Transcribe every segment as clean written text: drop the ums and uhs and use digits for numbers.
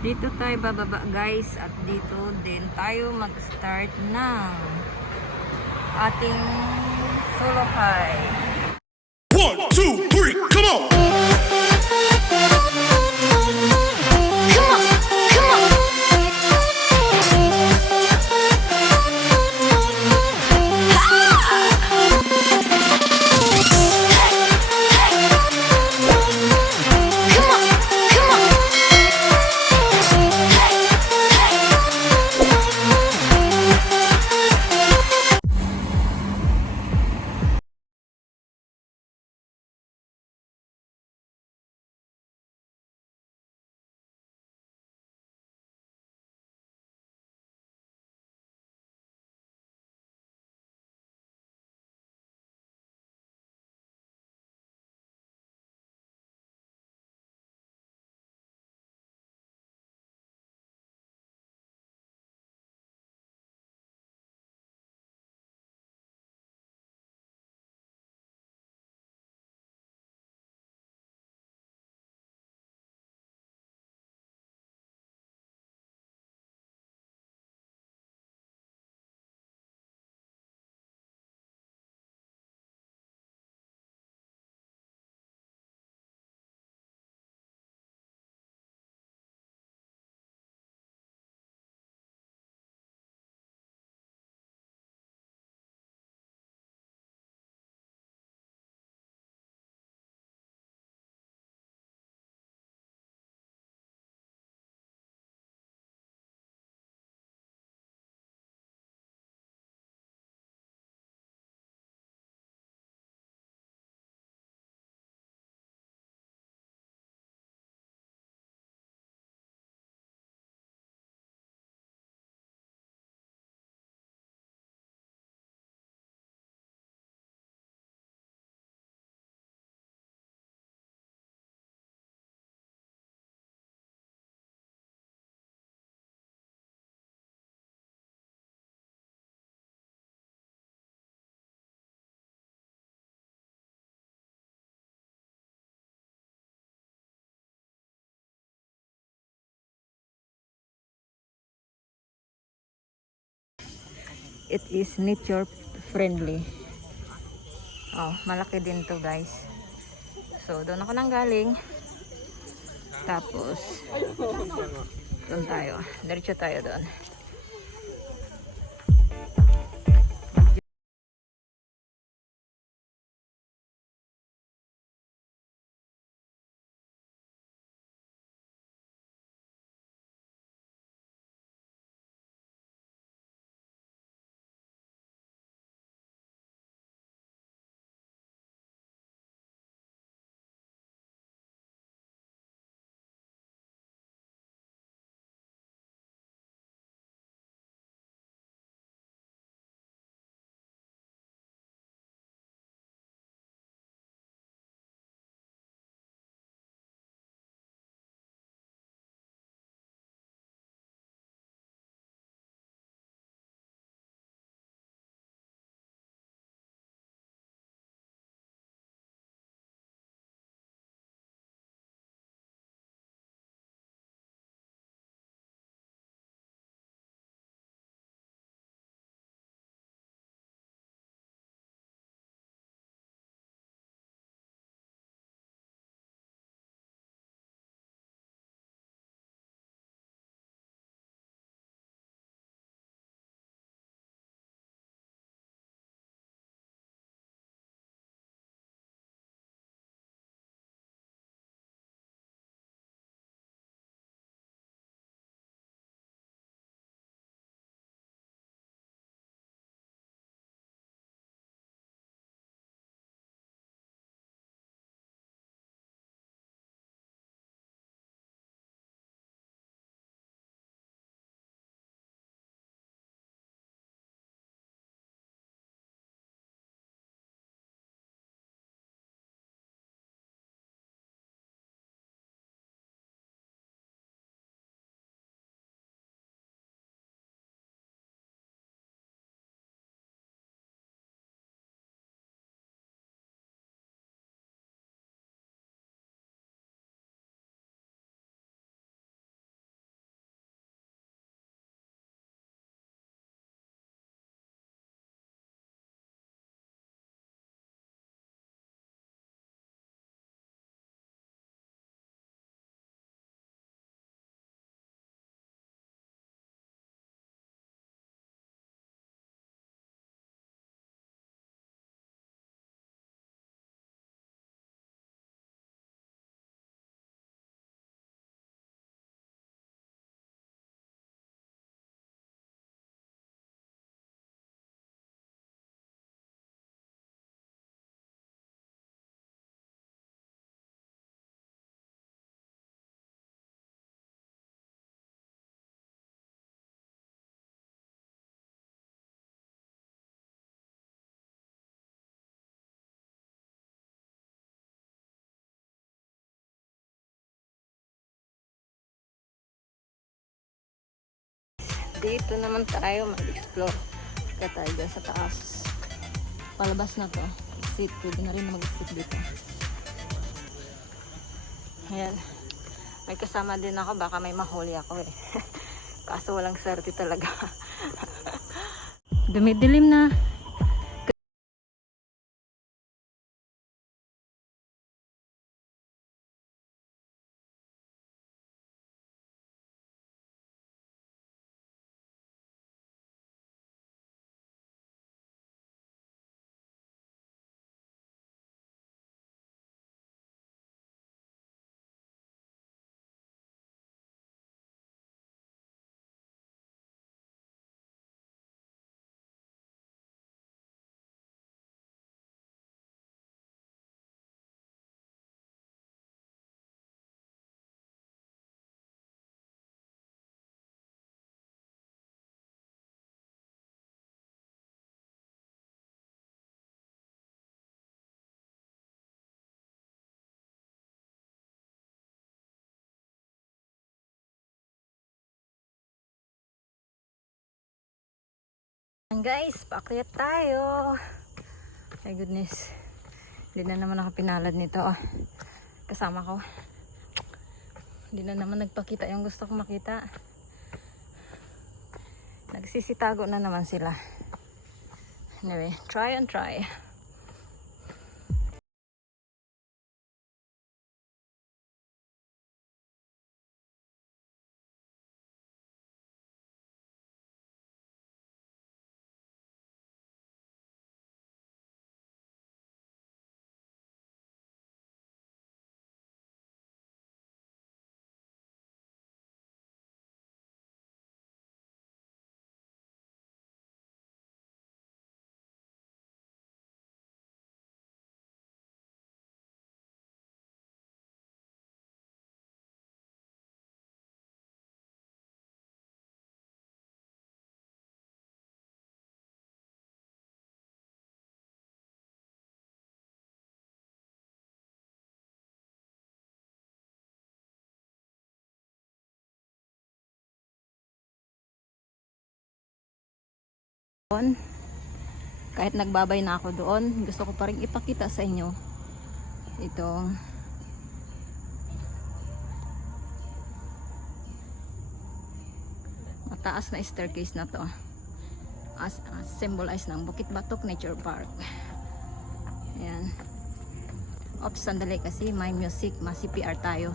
Dito tayo bababa guys at dito din tayo mag-start ng ating solo hike. 1, 2, 3, come on! It is nature friendly. Oh, malaki din to guys. So, doon ako nang galing. Tapos, doon tayo. Diretso tayo doon. Dito naman tayo mag-explore. Kaya tayo dyan sa taas. Palabas na to. Exit. Pwede na rin mag-exit dito. Ayan. May kasama din ako. Baka may mahuli ako eh. Kaso walang swerte talaga. Dumidilim na. Guys, paakyat tayo. My goodness. Hindi na naman ako pinalad nito. Kasama ko. Hindi na naman nagpakita yung gusto ko makita. Nagsisitago na naman sila. Anyway, try and try. Kahit nagbabay na ako doon, gusto ko pa rin ipakita sa inyo itong mataas na staircase na to, as symbolize ng Bukit Batok Nature Park. Ayan. Oops, sandali kasi may music, ma-CPR tayo.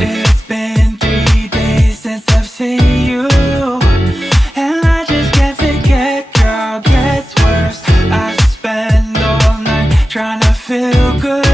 It's been 3 days since I've seen you, and I just can't forget, girl, gets worse. I spend all night trying to feel good.